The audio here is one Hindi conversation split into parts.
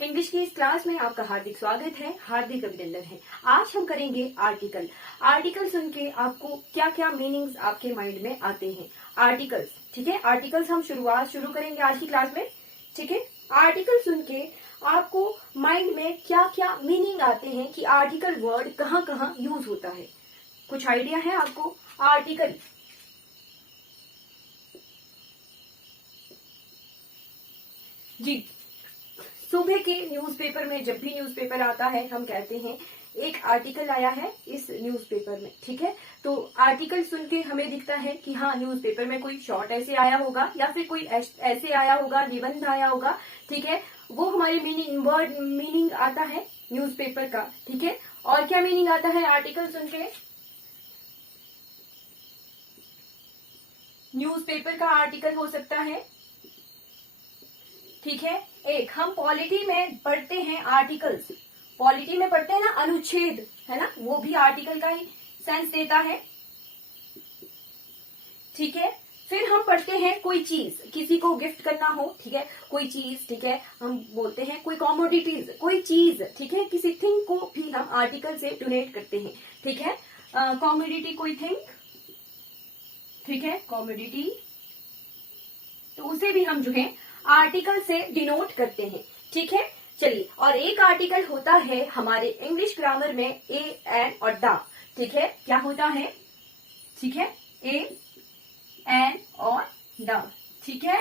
इंग्लिश की इस क्लास में आपका हार्दिक स्वागत है, हार्दिक अभिनंदन है। आज हम करेंगे आर्टिकल। आर्टिकल सुन के आपको क्या क्या मीनिंग्स आपके माइंड में आते हैं। आर्टिकल्स, ठीक है। आर्टिकल्स हम शुरू करेंगे आज की क्लास में, ठीक है। आर्टिकल सुन के आपको माइंड में क्या क्या मीनिंग आते हैं कि आर्टिकल वर्ड कहाँ कहाँ यूज होता है। कुछ आइडिया है आपको? आर्टिकल, जी, सुबह के न्यूज़पेपर में जब भी न्यूज़पेपर आता है हम कहते हैं एक आर्टिकल आया है इस न्यूज़पेपर में, ठीक है। तो आर्टिकल सुन के हमें दिखता है कि हाँ, न्यूज़पेपर में कोई शॉर्ट ऐसे आया होगा या फिर कोई ऐसे आया होगा, निबंध आया होगा, ठीक है। वो हमारे मीनिंग आता है न्यूज़पेपर का, ठीक है। और क्या मीनिंग आता है आर्टिकल सुन के? न्यूज़पेपर का आर्टिकल हो सकता है, ठीक है। एक हम पॉलिटी में पढ़ते हैं आर्टिकल्स, पॉलिटी में पढ़ते हैं ना, अनुच्छेद, है ना, वो भी आर्टिकल का ही सेंस देता है, ठीक है। फिर हम पढ़ते हैं कोई चीज, किसी को गिफ्ट करना हो, ठीक है, कोई चीज, ठीक है, हम बोलते हैं कोई कॉमोडिटीज, कोई चीज, ठीक है, किसी थिंग को भी हम आर्टिकल से डोनेट करते हैं, ठीक है। कॉमोडिटी कोई थिंग, ठीक है, कॉमोडिटी, तो उसे भी हम जो है आर्टिकल से डिनोट करते हैं, ठीक है। चलिए, और एक आर्टिकल होता है हमारे इंग्लिश ग्रामर में ए, एन और द, ठीक है। क्या होता है? ठीक है, ए, एन और द, ठीक है।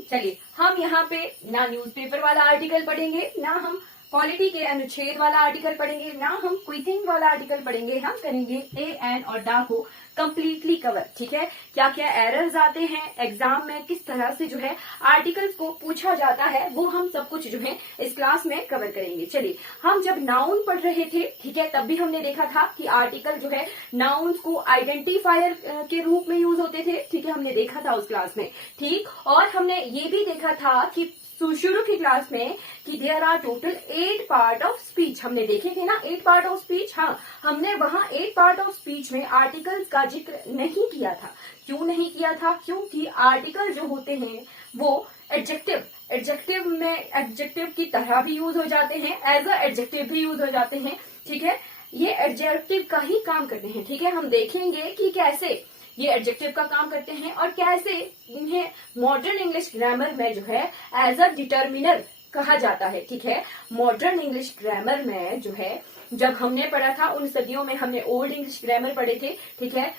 चलिए, हम यहाँ पे ना न्यूज़पेपर वाला आर्टिकल पढ़ेंगे, ना हम पॉलिटी के अनुच्छेद वाला आर्टिकल पढ़ेंगे, ना हम कोई थिंग वाला आर्टिकल पढ़ेंगे। हम करेंगे ए, एन और द को कंप्लीटली कवर, ठीक है। क्या क्या एरर्स आते हैं एग्जाम में, किस तरह से जो है आर्टिकल्स को पूछा जाता है, वो हम सब कुछ जो है इस क्लास में कवर करेंगे। चलिए, हम जब नाउन पढ़ रहे थे, ठीक है, तब भी हमने देखा था कि आर्टिकल जो है नाउन्स को आइडेंटिफायर के रूप में यूज होते थे, ठीक है, हमने देखा था उस क्लास में, ठीक। और हमने ये भी देखा था कि शुरू की क्लास में कि there are total 8 part of speech, हमने देखे थे ना 8 पार्ट ऑफ स्पीच। हाँ, हमने वहां 8 पार्ट ऑफ स्पीच में आर्टिकल्स का जिक्र नहीं किया था। क्यों नहीं किया था? क्योंकि आर्टिकल जो होते हैं वो एडजेक्टिव में एडजेक्टिव की तरह भी यूज हो जाते हैं, एज अ एडजेक्टिव भी यूज हो जाते हैं, ठीक है। ये एडजेक्टिव का ही काम करते हैं, ठीक है। हम देखेंगे कि कैसे ये एडजेक्टिव का काम करते हैं और कैसे इन्हें मॉडर्न इंग्लिश ग्रामर में जो है एज अ डिटर्मिनर कहा जाता है, ठीक है। मॉडर्न इंग्लिश ग्रामर में जो है, जब हमने पढ़ा था उन सदियों में हमने ओल्ड इंग्लिश ग्रामर पढ़े थे, ठीक है,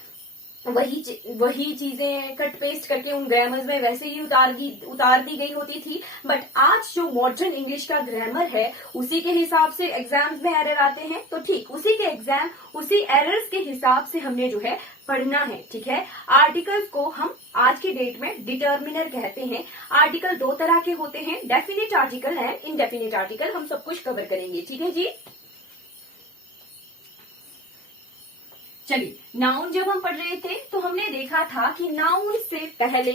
वही चीजें कट पेस्ट करके उन ग्रामर्स में वैसे ही उतार दी गई होती थी। बट आज जो मॉडर्न इंग्लिश का ग्रामर है उसी के हिसाब से एग्जाम्स में एरर आते हैं, तो ठीक उसी एरर्स के हिसाब से हमने जो है पढ़ना है, ठीक है। आर्टिकल्स को हम आज के डेट में डिटर्मिनर कहते हैं। आर्टिकल 2 तरह के होते हैं, definite article and indefinite article. हम सब कुछ कवर करेंगे, ठीक है जी। चलिए, नाउन जब हम पढ़ रहे थे तो हमने देखा था कि नाउन से पहले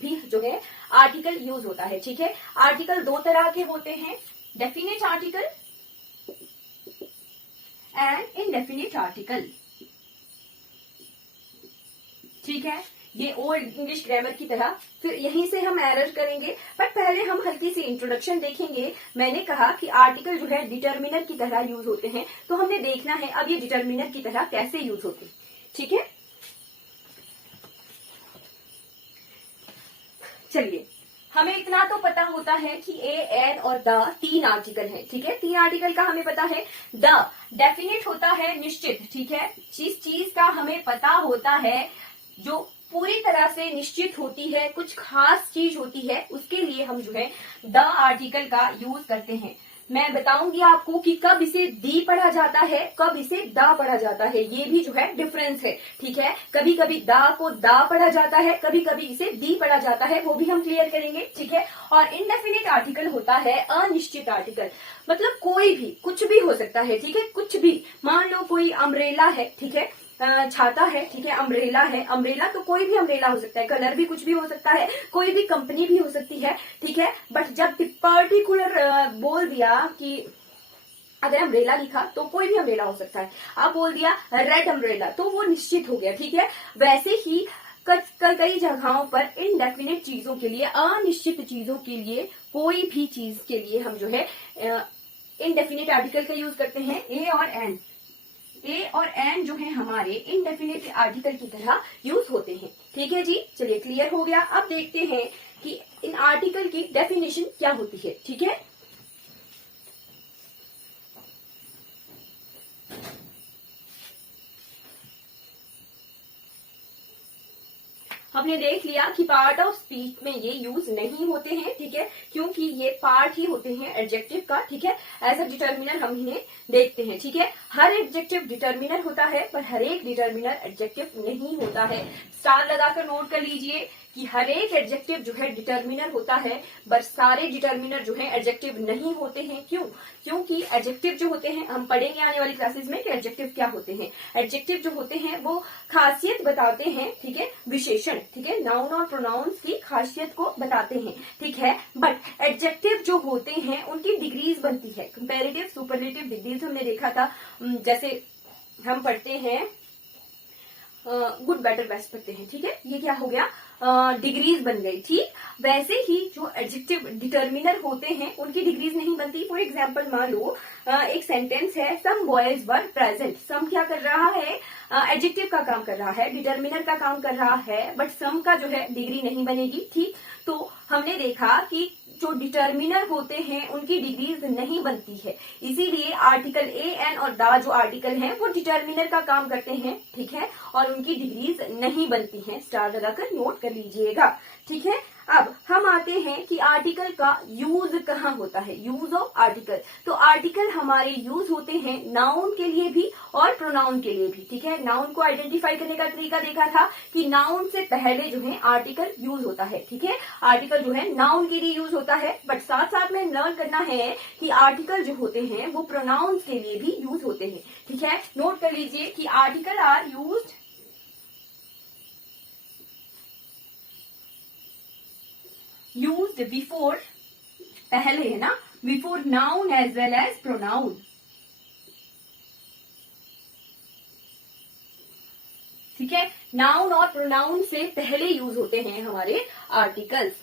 भी जो है आर्टिकल यूज होता है, ठीक है। आर्टिकल 2 तरह के होते हैं, definite article and indefinite article, ठीक है। ये ओल्ड इंग्लिश ग्रामर की तरह, फिर यहीं से हम एरर करेंगे। बट पहले हम हल्की सी इंट्रोडक्शन देखेंगे। मैंने कहा कि आर्टिकल जो है डिटर्मिनर की तरह यूज होते हैं, तो हमने देखना है अब ये डिटर्मिनर की तरह कैसे यूज होते हैं, ठीक है। चलिए, हमें इतना तो पता होता है कि ए, एन और द 3 आर्टिकल है, ठीक है। 3 आर्टिकल का हमें पता है। द डेफिनेट होता है निश्चित, ठीक है। जिस चीज का हमें पता होता है, जो पूरी तरह से निश्चित होती है, कुछ खास चीज होती है, उसके लिए हम जो है द आर्टिकल का यूज करते हैं। मैं बताऊंगी आपको कि कब इसे दी पढ़ा जाता है, कब इसे दा पढ़ा जाता है, ये भी जो है डिफरेंस है, ठीक है। कभी कभी दा को दा पढ़ा जाता है, कभी कभी इसे दी पढ़ा जाता है, वो भी हम क्लियर करेंगे, ठीक है। और इनडेफिनिट आर्टिकल होता है अनिश्चित आर्टिकल, मतलब कोई भी कुछ भी हो सकता है, ठीक है, कुछ भी। मान लो कोई अम्ब्रेला है, ठीक है, छाता है, ठीक है, अम्ब्रेला है। अम्ब्रेला तो कोई भी अम्ब्रेला हो सकता है, कलर भी कुछ भी हो सकता है, कोई भी कंपनी भी हो सकती है, ठीक है। बट जब पर्टिकुलर बोल दिया कि अगर अम्ब्रेला लिखा तो कोई भी अम्ब्रेला हो सकता है, आप बोल दिया रेड अम्ब्रेला तो वो निश्चित हो गया, ठीक है। वैसे ही कई जगहों पर इनडेफिनेट चीजों के लिए, अनिश्चित चीजों के लिए, कोई भी चीज के लिए हम जो है इनडेफिनेट आर्टिकल का यूज करते हैं। ए और एन जो है हमारे इनडेफिनेट आर्टिकल की तरह यूज होते हैं। ठीक है जी, चलिए क्लियर हो गया। अब देखते हैं कि इन आर्टिकल की डेफिनेशन क्या होती है। ठीक है, हमने देख लिया कि पार्ट ऑफ स्पीच में ये यूज नहीं होते हैं। ठीक है, क्योंकि ये पार्ट ही होते हैं एडजेक्टिव का। ठीक है, एज अ डिटर्मिनर हम इन्हें देखते हैं। ठीक है, हर एडजेक्टिव डिटर्मिनर होता है पर हर एक डिटर्मिनर एडजेक्टिव नहीं होता है। स्टार लगाकर नोट कर लीजिए कि हर एक एडजेक्टिव जो है डिटर्मिनर होता है पर सारे डिटर्मिनर जो है एडजेक्टिव नहीं होते हैं। क्यों? क्योंकि एडजेक्टिव जो होते हैं, हम पढ़ेंगे आने वाली क्लासेस में कि एडजेक्टिव क्या होते हैं। एडजेक्टिव जो होते हैं वो खासियत बताते हैं। ठीक है, विशेषण, ठीक है, नाउन और प्रोनाउंस की खासियत को बताते हैं। ठीक है, बट एडजेक्टिव जो होते हैं उनकी डिग्रीज बनती है। कंपैरेटिव, सुपरलेटिव डिग्रीज हमने देखा था। जैसे हम पढ़ते हैं गुड, बेटर, बेस्ट पढ़ते हैं। ठीक है, ये क्या हो गया, डिग्रीज बन गई। ठीक, वैसे ही जो एडजेक्टिव डिटर्मिनर होते हैं उनकी डिग्रीज नहीं बनती। फॉर एग्जाम्पल मान लो एक सेंटेंस है, सम बॉयज वर प्रेजेंट। सम क्या कर रहा है, एडजेक्टिव का काम कर रहा है, डिटर्मिनर का काम कर रहा है, बट सम का जो है डिग्री नहीं बनेगी। ठीक, तो हमने देखा कि जो डिटर्मिनर होते हैं उनकी डिग्रीज नहीं बनती है, इसीलिए आर्टिकल ए एन और द जो आर्टिकल हैं वो डिटर्मिनर का काम करते हैं। ठीक है, और उनकी डिग्रीज नहीं बनती हैं। स्टार लगाकर नोट कर लीजिएगा। ठीक है, अब हम आते हैं कि आर्टिकल का यूज कहाँ होता है। यूज ऑफ आर्टिकल, तो आर्टिकल हमारे यूज होते हैं नाउन के लिए भी और प्रोनाउन के लिए भी। ठीक है, नाउन को आइडेंटिफाई करने का तरीका देखा था कि नाउन से पहले जो है आर्टिकल यूज होता है। ठीक है, आर्टिकल जो है नाउन के लिए यूज होता है, बट साथ साथ में लर्न करना है कि आर्टिकल जो होते हैं वो प्रोनाउंस के लिए भी यूज होते हैं। ठीक है, नोट कर लीजिए कि आर्टिकल आर यूज्ड बिफोर, पहले है ना, before noun as well as pronoun. ठीक है, नाउन और प्रोनाउन से पहले यूज होते हैं हमारे आर्टिकल्स।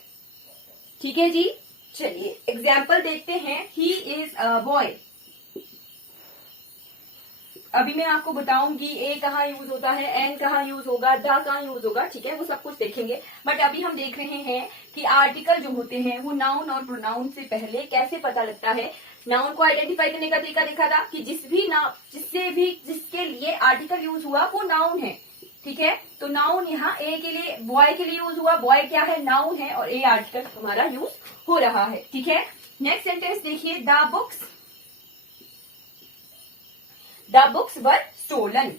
ठीक है जी, चलिए एग्जाम्पल देखते हैं। He is a boy. अभी मैं आपको बताऊंगी ए कहाँ यूज होता है, एन कहाँ यूज होगा, द कहाँ यूज होगा। ठीक है, वो सब कुछ देखेंगे, बट अभी हम देख रहे हैं कि आर्टिकल जो होते हैं वो नाउन और प्रोनाउन से पहले कैसे पता लगता है। नाउन को आइडेंटिफाई करने का तरीका देखा था कि जिसके लिए आर्टिकल यूज हुआ वो नाउन है। ठीक है, तो नाउन यहाँ ए के लिए, बॉय के लिए यूज हुआ। बॉय क्या है, नाउन है, और ए आर्टिकल हमारा यूज हो रहा है। ठीक है, नेक्स्ट सेंटेंस देखिए, द बुक्स वर स्टोलन।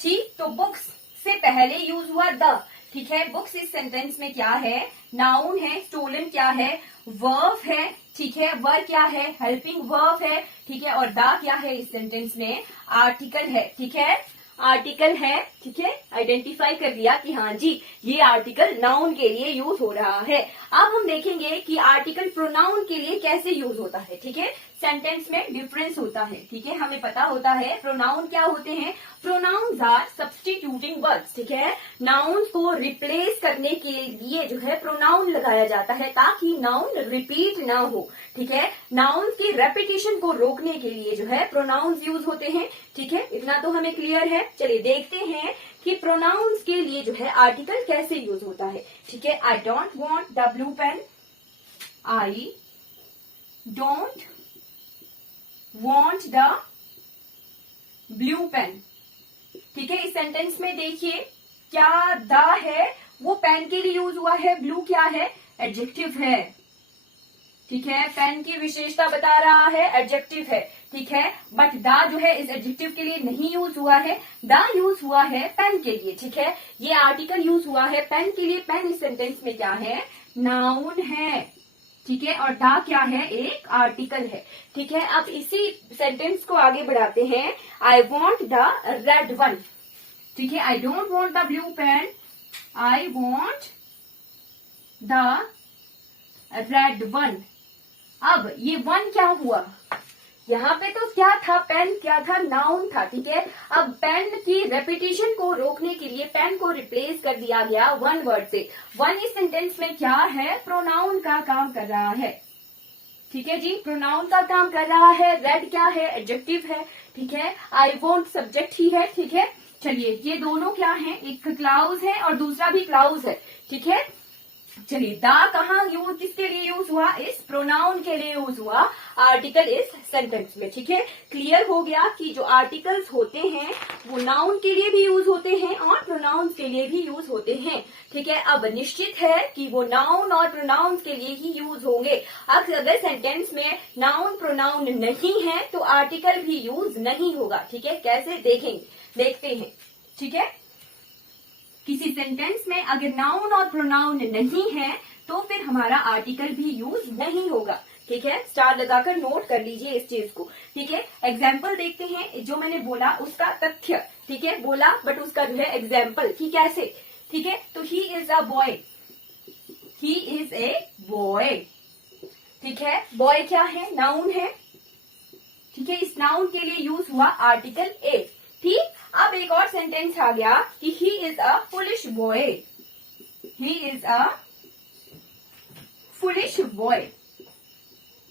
ठीक, तो बुक्स से पहले यूज हुआ द। ठीक है, बुक्स इस सेंटेंस में क्या है, नाउन है, स्टोलन क्या है, वर्ब है। ठीक है, वर क्या है, हेल्पिंग वर्ब है। ठीक है, और द क्या है इस सेंटेंस में, आर्टिकल है। ठीक है, आर्टिकल है। ठीक है, आइडेंटिफाई कर लिया कि हाँ जी ये आर्टिकल नाउन के लिए यूज हो रहा है। अब हम देखेंगे कि आर्टिकल प्रोनाउन के लिए कैसे यूज होता है। ठीक है, सेंटेंस में डिफरेंस होता है। ठीक है, हमें पता होता है प्रोनाउन क्या होते हैं। Pronouns are substituting words. ठीक है, नाउन्स को रिप्लेस करने के लिए जो है प्रोनाउन लगाया जाता है ताकि नाउन रिपीट ना हो। ठीक है, नाउन्स की रेपिटेशन को रोकने के लिए जो है प्रोनाउन्स यूज होते हैं। ठीक है, इतना तो हमें क्लियर है। चलिए देखते हैं कि प्रोनाउंस के लिए जो है आर्टिकल कैसे यूज होता है। ठीक है, I don't want the blue pen, I don't want the blue pen. ठीक है, इस सेंटेंस में देखिए क्या द है वो पेन के लिए यूज हुआ है, ब्लू क्या है, एडजेक्टिव है। ठीक है, पेन की विशेषता बता रहा है, एडजेक्टिव है। ठीक है, बट द जो है इस एडजेक्टिव के लिए नहीं यूज हुआ है, द यूज हुआ है पेन के लिए। ठीक है, ये आर्टिकल यूज हुआ है पेन के लिए। पेन इस सेंटेंस में क्या है, नाउन है। ठीक है, और द क्या है, एक आर्टिकल है। ठीक है, अब इसी सेंटेंस को आगे बढ़ाते हैं। I want the red one. ठीक है, I don't want the blue pen, I want the red one. अब ये वन क्या हुआ, यहाँ पे तो क्या था, पेन क्या था, नाउन था, ठीक है। अब पेन की रेपिटेशन को रोकने के लिए पेन को रिप्लेस कर दिया गया वन वर्ड से। वन इस सेंटेंस में क्या है, प्रोनाउन का काम कर रहा है, ठीक है जी, प्रोनाउन का काम कर रहा है। रेड क्या है, एडजेक्टिव है, ठीक है। आई वॉन्ट सब्जेक्ट ही है, ठीक है। चलिए ये दोनों क्या है, एक क्लाउज है और दूसरा भी क्लाउज है, ठीक है। चलिए दा कहाँ यूज, किसके लिए यूज हुआ, इस प्रोनाउन के लिए यूज हुआ, आर्टिकल इस सेंटेंस में, ठीक है। क्लियर हो गया कि जो आर्टिकल्स होते हैं वो नाउन के लिए भी यूज होते हैं और प्रोनाउंस के लिए भी यूज होते हैं, ठीक है। अब निश्चित है कि वो नाउन और प्रोनाउंस के लिए ही यूज होंगे। अब अगर सेंटेंस में नाउन प्रोनाउन नहीं है तो आर्टिकल भी यूज नहीं होगा, ठीक है। कैसे देखेंगे, देखते हैं, ठीक है। किसी सेंटेंस में अगर नाउन और प्रोनाउन नहीं है तो फिर हमारा आर्टिकल भी यूज नहीं होगा, ठीक है। स्टार लगाकर नोट कर लीजिए इस चीज को, ठीक है। एग्जाम्पल देखते हैं, जो मैंने बोला उसका तथ्य, ठीक है, बोला बट उसका जो है एग्जाम्पल कि कैसे, ठीक है। तो he is a boy, he is a boy, ठीक है। बॉय क्या है, नाउन है, ठीक है। इस नाउन के लिए यूज हुआ आर्टिकल ए, ठीक। अब एक और सेंटेंस आ गया कि he is a foolish boy, he is a foolish boy.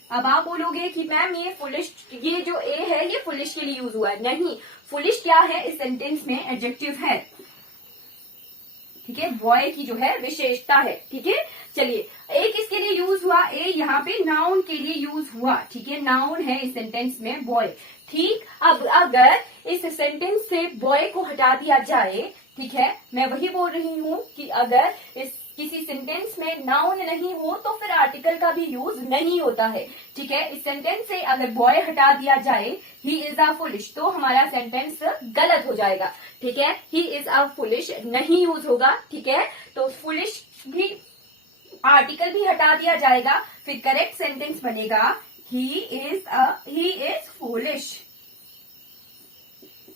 अब आप बोलोगे कि मैम ये फुलिश, ये जो ए है ये फुलिश के लिए यूज हुआ है, नहीं। फुलिश क्या है, इस सेंटेंस में एडजेक्टिव है, ठीक है। बॉय की जो है विशेषता है, ठीक है। चलिए ए किसके लिए यूज हुआ, ए यहाँ पे नाउन के लिए यूज हुआ, ठीक है। नाउन है इस सेंटेंस में बॉय, ठीक। अब अगर इस सेंटेंस से बॉय को हटा दिया जाए, ठीक है, मैं वही बोल रही हूँ कि अगर इस किसी सेंटेंस में नाउन नहीं हो तो फिर आर्टिकल का भी यूज नहीं होता है, ठीक है। इस सेंटेंस से अगर बॉय हटा दिया जाए, ही इज अ फुलिश, तो हमारा सेंटेंस गलत हो जाएगा, ठीक है। ही इज अ फुलिश नहीं यूज होगा, ठीक है। तो फुलिश भी, आर्टिकल भी हटा दिया जाएगा, फिर करेक्ट सेंटेंस बनेगा ही इज फुलिश,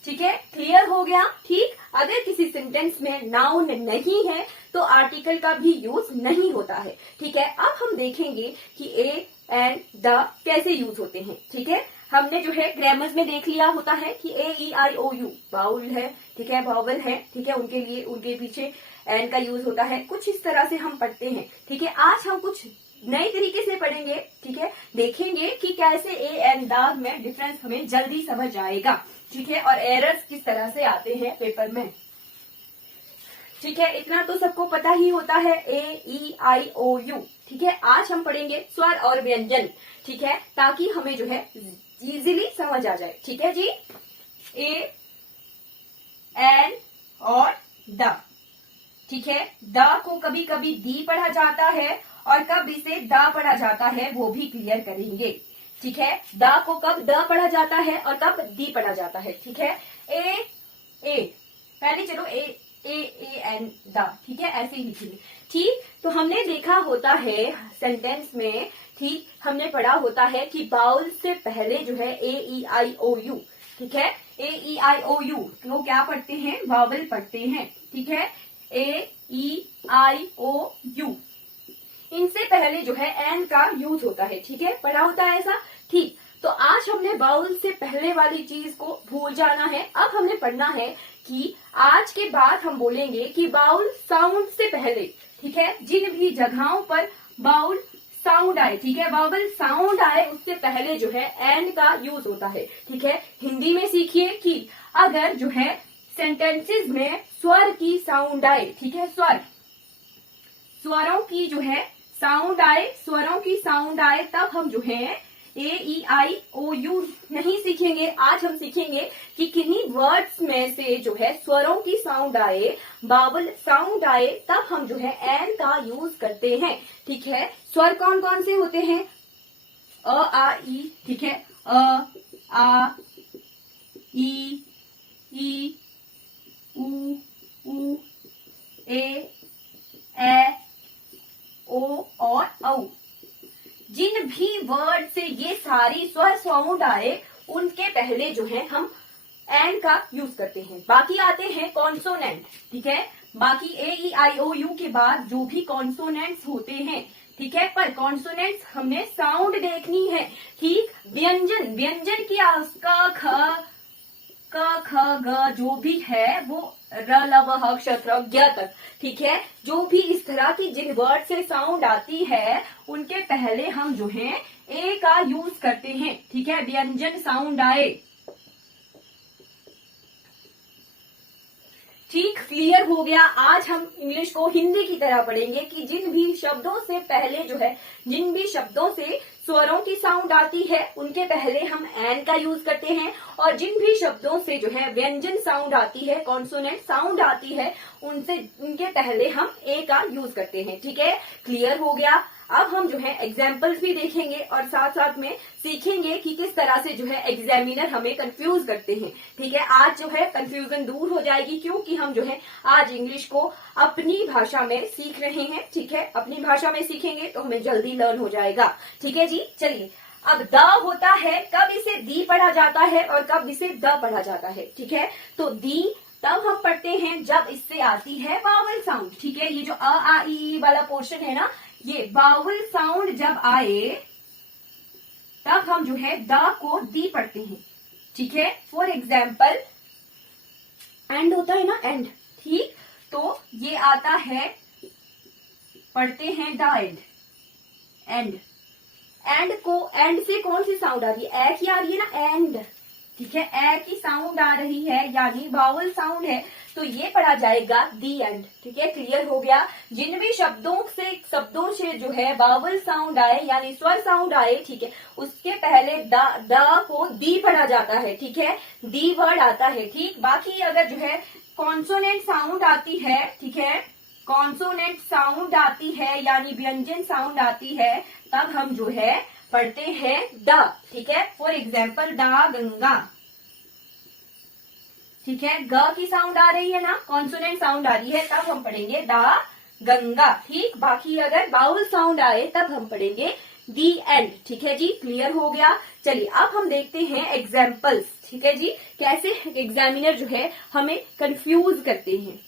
ठीक है। क्लियर हो गया, ठीक। अगर किसी सेंटेंस में नाउन नहीं है तो आर्टिकल का भी यूज नहीं होता है, ठीक है। अब हम देखेंगे कि ए एंड द कैसे यूज होते हैं, ठीक है। हमने जो है ग्रामर्स में देख लिया होता है कि ए ई आई ओ यू बाउल है, ठीक है, बाउल है, ठीक है। उनके लिए, उनके पीछे एंड का यूज होता है, कुछ इस तरह से हम पढ़ते हैं, ठीक है। आज हम कुछ नए तरीके से पढ़ेंगे, ठीक है। देखेंगे कि कैसे ए एंड द में डिफरेंस हमें जल्दी समझ आएगा, ठीक है, और एरर्स किस तरह से आते हैं पेपर में, ठीक है। इतना तो सबको पता ही होता है, ए ई आई ओ यू, ठीक है। आज हम पढ़ेंगे स्वर और व्यंजन, ठीक है, ताकि हमें जो है इजीली समझ आ जाए, ठीक है जी। ए एन और द, ठीक है। द को कभी कभी दी पढ़ा जाता है और कब इसे द पढ़ा जाता है वो भी क्लियर करेंगे, ठीक है। द को कब द पढ़ा जाता है और कब दी पढ़ा जाता है, ठीक है। ए पहले चलो ए एन द, ठीक है, ऐसे ही लिखेंगे, ठीक। तो हमने देखा होता है सेंटेंस में, ठीक, हमने पढ़ा होता है कि बाउल से पहले जो है ए ई आई ओ यू, ठीक है। ए ई आई ओ यू वो क्या पढ़ते हैं, वावल पढ़ते हैं, ठीक है। ए ई आई ओ यू, इनसे पहले जो है एन का यूज होता है, ठीक है, पढ़ा होता है ऐसा, ठीक। तो आज हमने बाउल से पहले वाली चीज को भूल जाना है। अब हमने पढ़ना है कि आज के बाद हम बोलेंगे कि बाउल साउंड से पहले, ठीक है, जिन भी जगहों पर बाउल साउंड आए, ठीक है, बाउल साउंड आए उससे पहले जो है एन का यूज होता है, ठीक है। हिंदी में सीखिए कि अगर जो है सेंटेंसेस में स्वर की साउंड आए, ठीक है, स्वरों की जो है साउंड आए, स्वरों की साउंड आए, तब हम जो है ए ई आई ओ यू नहीं सीखेंगे। आज हम सीखेंगे कि किन्हीं वर्ड्स में से जो है स्वरों की साउंड आए, बावल साउंड आए, तब हम जो है एन का यूज करते हैं, ठीक है। स्वर कौन कौन से होते हैं, अ आ ई, ठीक है, अ आ ई उ ए ओ और औ। जिन भी वर्ड से ये सारी स्वर साउंड आए उनके पहले जो है हम एन का यूज करते हैं। बाकी आते हैं कॉन्सोनेंट, ठीक है। बाकी ए ई आई ओ यू के बाद जो भी कॉन्सोनेंट्स होते हैं, ठीक है। पर कॉन्सोनेंट्स हमने साउंड देखनी है, ठीक। व्यंजन, व्यंजन की क ख ग जो भी है वो र ल व ह क्ष त्र ज्ञ तक, ठीक है। जो भी इस तरह की जिन वर्ड से साउंड आती है उनके पहले हम जो है ए का यूज करते हैं, ठीक है। व्यंजन साउंड आए, ठीक, क्लियर हो गया। आज हम इंग्लिश को हिंदी की तरह पढ़ेंगे कि जिन भी शब्दों से पहले जो है, जिन भी शब्दों से स्वरों की साउंड आती है उनके पहले हम एन का यूज करते हैं, और जिन भी शब्दों से जो है व्यंजन साउंड आती है, कॉन्सोनेंट साउंड आती है, उनके पहले हम ए का यूज करते हैं, ठीक है। क्लियर हो गया। अब हम जो है एग्जाम्पल्स भी देखेंगे और साथ साथ में सीखेंगे कि किस तरह से जो है एग्जामिनर हमें कंफ्यूज करते हैं, ठीक है। आज जो है कंफ्यूजन दूर हो जाएगी, क्योंकि हम जो है आज इंग्लिश को अपनी भाषा में सीख रहे हैं, ठीक है। अपनी भाषा में सीखेंगे तो हमें जल्दी लर्न हो जाएगा, ठीक है जी। चलिए, अब द होता है, कब इसे दी पढ़ा जाता है और कब इसे द पढ़ा जाता है, ठीक है। तो दी तब हम पढ़ते हैं जब इससे आती है वावल साउंड, ठीक है। ये जो अ आ ई वाला पोर्शन है ना, ये वावल साउंड जब आए तब हम जो है द को दी पढ़ते हैं, ठीक है। फॉर एग्जाम्पल एंड होता है ना, एंड, ठीक। तो ये आता है, पढ़ते हैं द एंड, एंड। एंड को, एंड से कौन सी साउंड आ रही है, ए की आ रही है ना, एंड, ठीक है। ए की साउंड आ रही है यानी वावल साउंड है, तो ये पढ़ा जाएगा दी एंड, ठीक है। क्लियर हो गया। जिन भी शब्दों से जो है वावल साउंड आए यानी स्वर साउंड आए, ठीक है, उसके पहले द को दी पढ़ा जाता है, ठीक है। दी वर्ड आता है, ठीक। बाकी अगर जो है कॉन्सोनेंट साउंड आती है, ठीक है, कॉन्सोनेंट साउंड आती है यानी व्यंजन साउंड आती है, तब हम जो है पढ़ते हैं द, ठीक है। फॉर एग्जाम्पल द गंगा, ठीक है। ग की साउंड आ रही है ना, कॉन्सोनेंट साउंड आ रही है, तब हम पढ़ेंगे द गंगा, ठीक। बाकी अगर बाउल साउंड आए तब हम पढ़ेंगे दी एंड, ठीक है जी। क्लियर हो गया। चलिए अब हम देखते हैं एग्जाम्पल्स, ठीक है जी, कैसे एग्जामिनर जो है हमें कंफ्यूज करते हैं,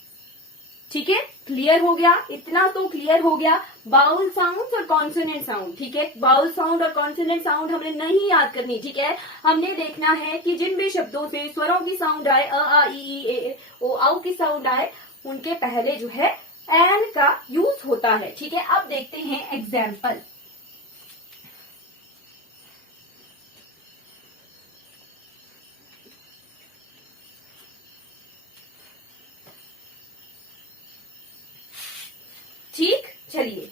ठीक है। क्लियर हो गया, इतना तो क्लियर हो गया। बाउल साउंड और कॉन्सोनेंट साउंड, ठीक है। बाउल साउंड और कॉन्सोनेंट साउंड हमने नहीं याद करनी, ठीक है। हमने देखना है कि जिन भी शब्दों से स्वरों की साउंड आए, अ आ ई ए ओ औ की साउंड आए, उनके पहले जो है एन का यूज होता है, ठीक है। अब देखते हैं एग्जाम्पल। ठीक, चलिए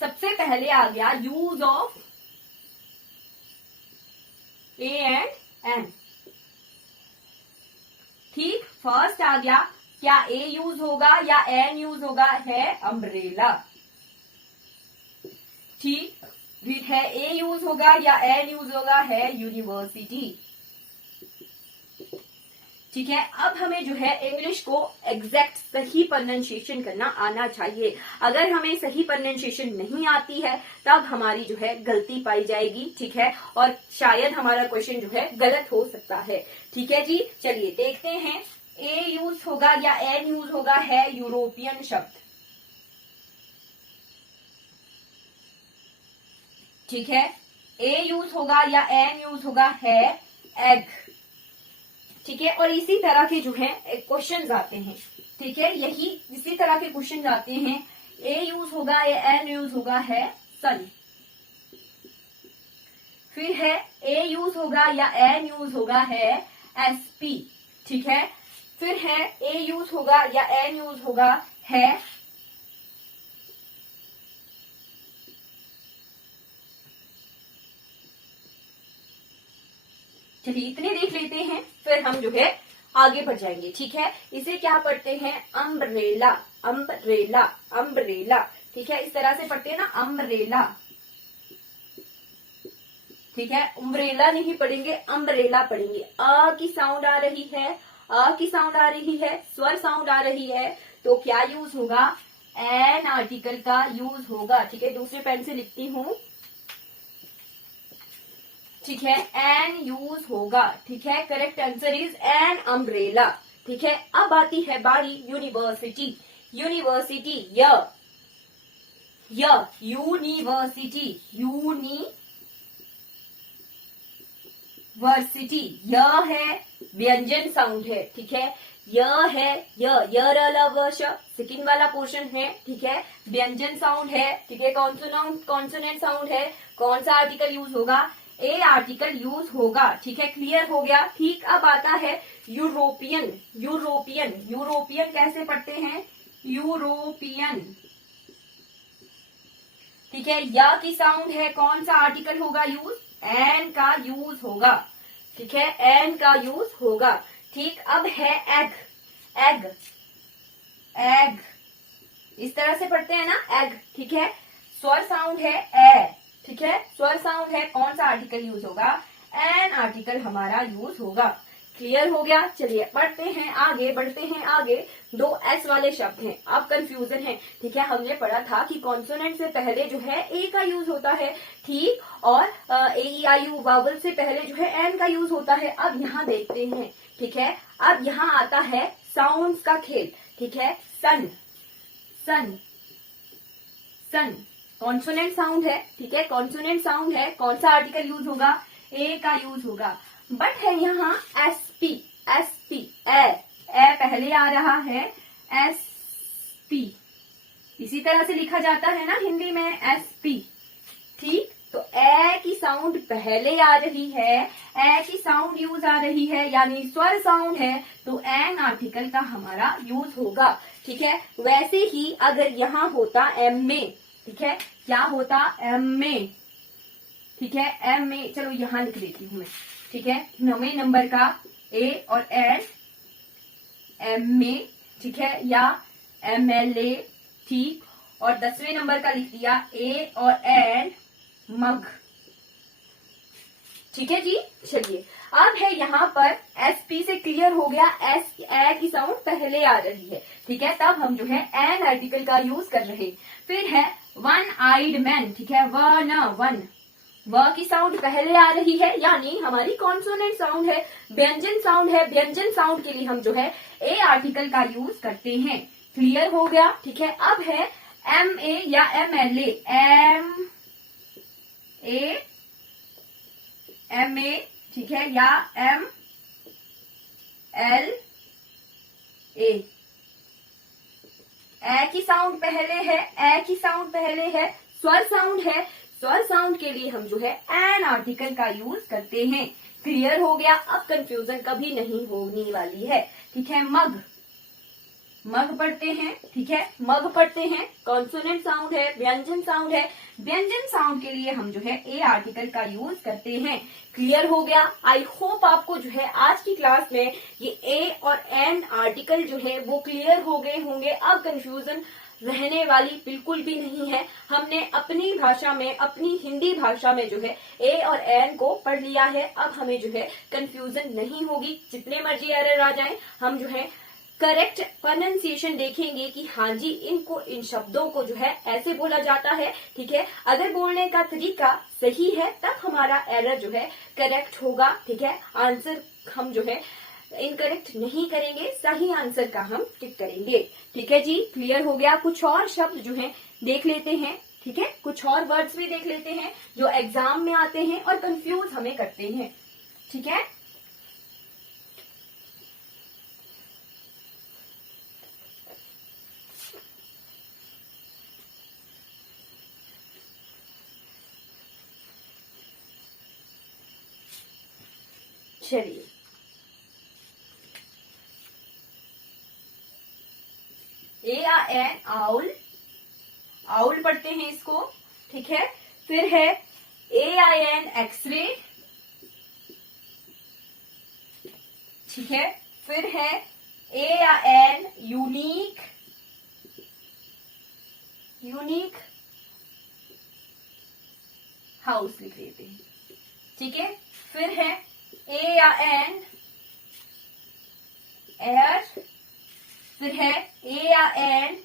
सबसे पहले आ गया use of a and an, ठीक। फर्स्ट आ गया, क्या ए यूज होगा या एन यूज होगा, है अम्ब्रेला, ठीक। फिर है ए यूज होगा या एन यूज होगा, है यूनिवर्सिटी, ठीक है। अब हमें जो है इंग्लिश को एग्जैक्ट सही प्रोनाउंसिएशन करना आना चाहिए। अगर हमें सही प्रोनाउंसिएशन नहीं आती है तब हमारी जो है गलती पाई जाएगी, ठीक है, और शायद हमारा क्वेश्चन जो है गलत हो सकता है, ठीक है जी। चलिए देखते हैं, ए यूज होगा या एन यूज होगा, है यूरोपियन शब्द, ठीक है। ए यूज होगा या एन यूज होगा, है एग, ठीक है। और इसी तरह के जो है क्वेश्चंस आते हैं, ठीक है, यही इसी तरह के क्वेश्चन आते हैं। ए यूज होगा या एन यूज होगा, है सन। फिर है ए यूज होगा या एन यूज होगा, है एसपी, ठीक है। फिर है ए यूज होगा या एन यूज होगा, है चलिए इतने देख लेते हैं, फिर हम जो है आगे बढ़ जाएंगे, ठीक है। इसे क्या पढ़ते हैं, अम्ब्रेला, अम्ब्रेला, अम्ब्रेला, ठीक है। इस तरह से पढ़ते हैं ना, अम्ब्रेला, ठीक है। उम्ब्रेला नहीं पढ़ेंगे, अम्ब्रेला पढ़ेंगे। अ की साउंड आ रही है, अ की साउंड आ रही है, स्वर साउंड आ रही है, तो क्या यूज होगा, एन आर्टिकल का यूज होगा, ठीक है। दूसरे पेन से लिखती हूँ, ठीक है, एन यूज होगा, ठीक है। Correct answer is an umbrella, ठीक है। अब आती है बारी यूनिवर्सिटी, यूनिवर्सिटी, य, यूनिवर्सिटी, यूनिवर्सिटी, य है व्यंजन साउंड है, ठीक है। य है य र ल व श, सेकंड वाला पोर्शन है, ठीक है, व्यंजन साउंड है, ठीक है। कॉन्सोनेंट साउंड है, कौन सा आर्टिकल यूज होगा, ए आर्टिकल यूज होगा, ठीक है। क्लियर हो गया। ठीक, अब आता है यूरोपियन, यूरोपियन, यूरोपियन कैसे पढ़ते हैं, यूरोपियन, ठीक है। या की साउंड है, कौन सा आर्टिकल होगा यूज, एन का यूज होगा, ठीक है, एन का यूज होगा। ठीक, अब है एग, एग, एग, इस तरह से पढ़ते हैं ना, एग, ठीक है। स्वर साउंड है ए, ठीक है, स्वर साउंड है, कौन सा आर्टिकल यूज होगा, एन आर्टिकल हमारा यूज होगा। क्लियर हो गया। चलिए पढ़ते हैं आगे, बढ़ते हैं आगे। दो एस वाले शब्द हैं, अब कंफ्यूजन है, ठीक है। हमने पढ़ा था कि कॉन्सोनेंट से पहले जो है ए का यूज होता है, ठीक, और ए ई आई यू वावल से पहले जो है एन का यूज होता है। अब यहाँ देखते हैं, ठीक है। अब यहाँ आता है साउंड्स का खेल, ठीक है। सन, सन, सन कॉन्सोनेंट साउंड है, ठीक है, कॉन्सोनेंट साउंड है, कौन सा आर्टिकल यूज होगा, ए का यूज होगा। बट है यहाँ एस पी, एस पी, ए पहले आ रहा है, एस पी इसी तरह से लिखा जाता है ना हिंदी में, एस पी, ठीक। तो ए की साउंड पहले आ रही है, ए की साउंड यूज आ रही है, यानी स्वर साउंड है, तो एन आर्टिकल का हमारा यूज होगा, ठीक है। वैसे ही अगर यहाँ होता एम में, ठीक है, क्या होता एम में, ठीक है, एम में, चलो यहाँ लिख देती हूँ मैं, ठीक है। 9वें नंबर का ए और एन, एम में, ठीक है, या एम एल ए, ठीक, और 10वें नंबर का लिख दिया ए और एन, मग, ठीक है जी। चलिए अब है यहाँ पर एस पी से क्लियर हो गया, एस ए की साउंड पहले आ रही है, ठीक है, तब हम जो है एन आर्टिकल का यूज कर रहे हैं। फिर है वन आइड मैन, ठीक है, वन, व की साउंड पहले आ रही है, यानी हमारी कॉन्सोनेंट साउंड है, व्यंजन साउंड है, व्यंजन साउंड के लिए हम जो है ए आर्टिकल का यूज करते हैं। क्लियर हो गया, ठीक है। अब है एम ए या M L A, M A, ठीक है, या एम एल ए की साउंड पहले है, ए की साउंड पहले है, स्वर साउंड है, स्वर साउंड के लिए हम जो है एन आर्टिकल का यूज करते हैं। क्लियर हो गया। अब कंफ्यूजन कभी नहीं होने वाली है, ठीक है। मग, मग पढ़ते हैं, ठीक है, मग पढ़ते हैं, कॉन्सोनेंट साउंड है, व्यंजन साउंड है, व्यंजन साउंड के लिए हम जो है ए आर्टिकल का यूज करते हैं। क्लियर हो गया। आई होप आपको जो है आज की क्लास में ये ए और एन आर्टिकल जो है वो क्लियर हो गए होंगे। अब कंफ्यूजन रहने वाली बिल्कुल भी नहीं है। हमने अपनी भाषा में, अपनी हिंदी भाषा में जो है ए और एन को पढ़ लिया है। अब हमें जो है कंफ्यूजन नहीं होगी, जितने मर्जी एरर आ जाए हम जो है करेक्ट प्रोनाउंसिएशन देखेंगे कि हाँ जी इनको, इन शब्दों को जो है ऐसे बोला जाता है, ठीक है। अगर बोलने का तरीका सही है तब हमारा एरर जो है करेक्ट होगा, ठीक है। आंसर हम जो है इनकरेक्ट नहीं करेंगे, सही आंसर का हम टिक करेंगे, ठीक है जी। क्लियर हो गया। कुछ और शब्द जो है देख लेते हैं, ठीक है, कुछ और वर्ड्स भी देख लेते हैं जो एग्जाम में आते हैं और कंफ्यूज हमें करते हैं, ठीक है। चलिए ए आ एन, आउल, आउल पढ़ते हैं इसको, ठीक है। फिर है ए आई एन, एक्सरे, ठीक है। फिर है A I N, unique, unique house लिख देते हैं, ठीक है। फिर है ए या एन, एयर। फिर है ए या एन,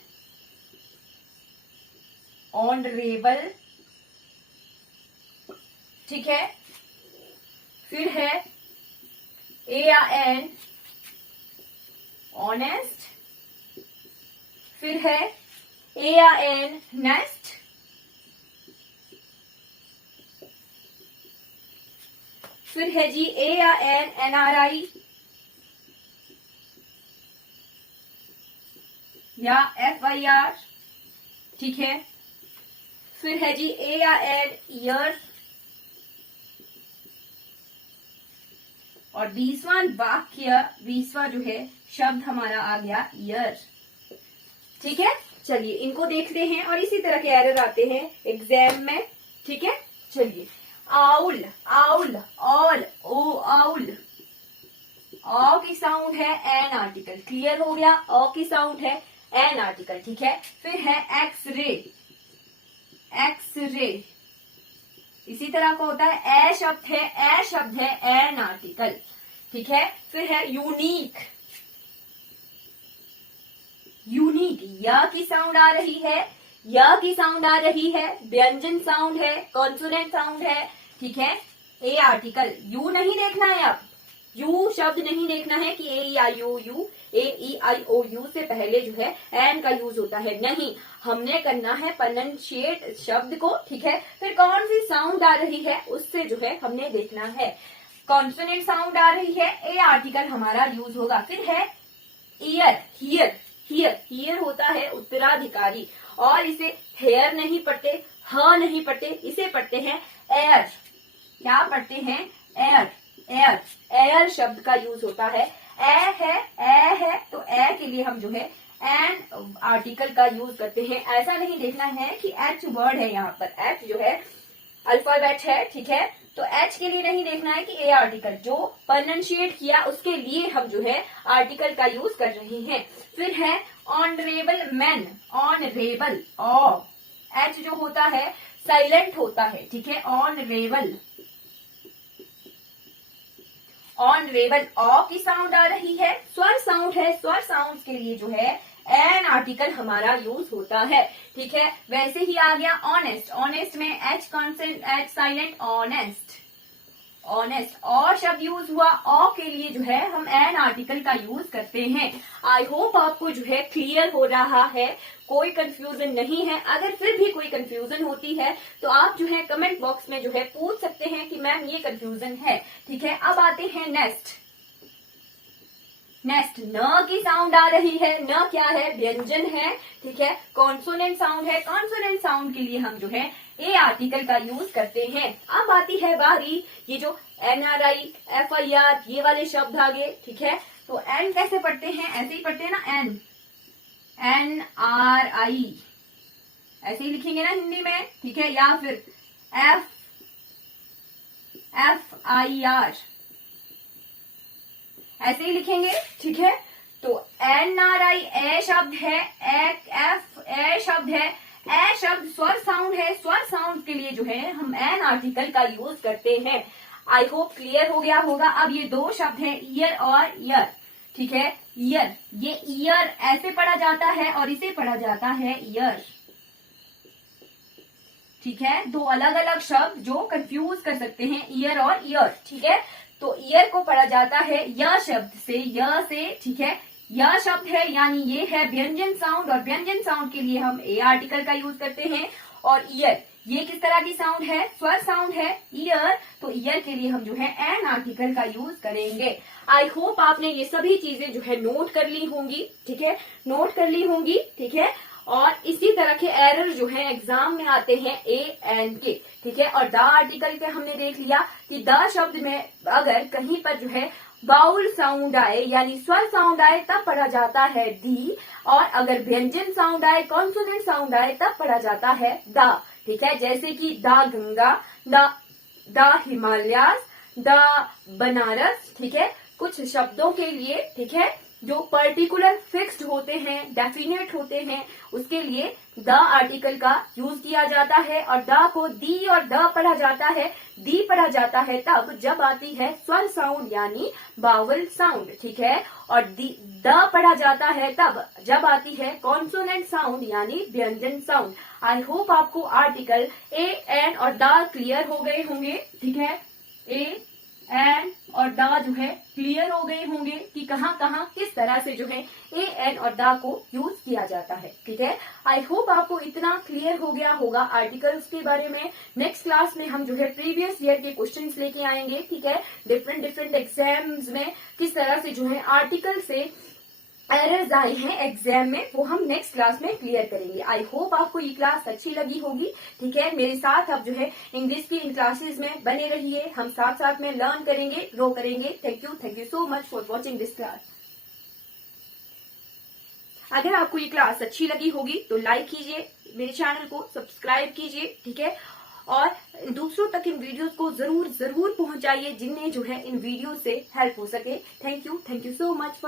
ऑनरेबल, ठीक है। फिर है ए या एन, ऑनेस्ट। फिर है ए या एन, नेस्ट, फिर है जी ए या एन, NRI या FIR, ठीक है। फिर है जी ए या एन, ईयर। और 20वां वाक्य, 20वां जो है शब्द हमारा आ गया ईयर, ठीक है। चलिए इनको देखते हैं और इसी तरह के एरर आते हैं एग्जाम में, ठीक है। चलिए आउल, आउल, ऑल, ओ आउल, ऑ की साउंड है एन आर्टिकल, क्लियर हो गया। ऑ की साउंड है एन आर्टिकल, ठीक है। फिर है एक्सरे, एक्सरे इसी तरह का होता है। ए शब्द है, ए शब्द है एन आर्टिकल, ठीक है। फिर है यूनिक, यूनिक, य की साउंड आ रही है, य की साउंड आ रही है, व्यंजन साउंड है, कॉन्सोनेंट साउंड है, ठीक है। ए आर्टिकल, यू नहीं देखना है, अब यू शब्द नहीं देखना है कि ए आई ओ you, A E I O you से पहले जो है एन का यूज होता है, नहीं, हमने करना है प्रोनाउंशिएट शब्द को, ठीक है। फिर कौन सी साउंड आ रही है उससे जो है हमने देखना है। कॉन्सोनेंट साउंड आ रही है, ए आर्टिकल हमारा यूज होगा। फिर है ईयर, हियर, हियर, हियर होता है उत्तराधिकारी, और इसे हेयर नहीं पढ़ते, ह नहीं पढ़ते, इसे पढ़ते हैं एयर। क्या पढ़ते हैं? एयर, एयर, एयर शब्द का यूज होता है। ए है तो ए के लिए हम जो है एन आर्टिकल का यूज करते हैं। ऐसा नहीं देखना है कि एच वर्ड है, यहाँ पर एच जो है अल्फाबेट है, ठीक है। तो एच के लिए नहीं देखना है कि ए आर्टिकल, जो प्रोनाउंशिएट किया उसके लिए हम जो है आर्टिकल का यूज कर रहे हैं। फिर है honourable man, honourable, O H जो होता है साइलेंट होता है, ठीक है। ऑनरेबल, ऑनरेबल, ऑ की साउंड आ रही है, स्वर साउंड है, स्वर साउंड के लिए जो है एन आर्टिकल हमारा यूज होता है, ठीक है। वैसे ही आ गया ऑनेस्ट, ऑनेस्ट में H consonant, H silent, honest, honest, और शब्द यूज हुआ, ऑ के लिए जो है हम एन आर्टिकल का यूज करते हैं। आई होप आपको जो है क्लियर हो रहा है, कोई कंफ्यूजन नहीं है। अगर फिर भी कोई कंफ्यूजन होती है तो आप जो है कमेंट बॉक्स में जो है पूछ सकते हैं कि मैम ये कंफ्यूजन है, ठीक है। अब आते हैं नेक्स्ट, नेक्स्ट, न की साउंड आ रही है, न क्या है? व्यंजन है, ठीक है। कॉन्सोनेंट साउंड है, कॉन्सोनेंट साउंड के लिए हम जो है ए आर्टिकल का यूज करते हैं। अब आती है बारी ये जो NRI, FIR ये वाले शब्द आ गए, ठीक है। तो एन कैसे पढ़ते हैं? ऐसे ही पढ़ते हैं ना, एन, NRI ऐसे ही लिखेंगे ना हिंदी में, ठीक है। या फिर FIR ऐसे ही लिखेंगे, ठीक है। तो NRI ए शब्द है, ए शब्द है, ए शब्द स्वर साउंड है, स्वर साउंड के लिए जो है हम एन आर्टिकल का यूज करते हैं। आई होप क्लियर हो गया होगा। अब ये दो शब्द हैं, ईयर और ईयर, ठीक है। ईयर, ये ईयर ऐसे पढ़ा जाता है और इसे पढ़ा जाता है ईयर, ठीक है। दो अलग अलग शब्द जो कंफ्यूज कर सकते हैं, ईयर और ईयर, ठीक है। तो ईयर को पढ़ा जाता है य शब्द से, य से, ठीक है। यह शब्द है यानी ये है व्यंजन साउंड, और व्यंजन साउंड के लिए हम ए आर्टिकल का यूज करते हैं। और ईयर, ये किस तरह की साउंड है? स्वर साउंड है, ईयर, तो ईयर के लिए हम जो है एन आर्टिकल का यूज करेंगे। आई होप आपने ये सभी चीजें जो है नोट कर ली होंगी, ठीक है, नोट कर ली होंगी, ठीक है। और इसी तरह के एरर जो है एग्जाम में आते हैं ए एन के, ठीक है। और द आर्टिकल के हमने देख लिया कि द शब्द में अगर कहीं पर जो है बाउल साउंड आए यानी स्वर साउंड आए तब पढ़ा जाता है दी, और अगर व्यंजन साउंड आए, कॉन्सोनेंट साउंड आए तब पढ़ा जाता है द, ठीक है। जैसे कि the Ganga, the Himalayas, the Banaras, ठीक है। कुछ शब्दों के लिए, ठीक है, जो पर्टिकुलर फिक्स्ड होते हैं, डेफिनेट होते हैं, उसके लिए द आर्टिकल का यूज किया जाता है। और द को दी और द पढ़ा जाता है, दी पढ़ा जाता है तब जब आती है स्वर साउंड यानी बावल साउंड, ठीक है। और द पढ़ा जाता है तब जब आती है कॉन्सोनेंट साउंड यानी व्यंजन साउंड। आई होप आपको आर्टिकल ए एन और द क्लियर हो गए होंगे, ठीक है। ए एन और दा जो है क्लियर हो गए होंगे कि कहाँ कहाँ किस तरह से जो है ए एन और दा को यूज किया जाता है। ठीक है, आई होप आपको इतना क्लियर हो गया होगा आर्टिकल्स के बारे में। नेक्स्ट क्लास में हम जो है प्रीवियस ईयर के क्वेश्चंस लेके आएंगे। ठीक है, डिफरेंट एग्जाम्स में किस तरह से जो है आर्टिकल से एरर्स आए हैं एग्जाम में, वो हम नेक्स्ट क्लास में क्लियर करेंगे। आई होप आपको ये क्लास अच्छी लगी होगी। ठीक है, मेरे साथ आप जो है इंग्लिश की इन क्लासेस में बने रहिए, हम साथ साथ में लर्न करेंगे, ग्रो करेंगे। Thank you so much for watching this class. अगर आपको ये क्लास अच्छी लगी होगी तो लाइक कीजिए, मेरे चैनल को सब्सक्राइब कीजिए। ठीक है, और दूसरों तक इन वीडियोस को जरूर पहुंचाइए जिन्हें जो है इन वीडियो से हेल्प हो सके। Thank you so much for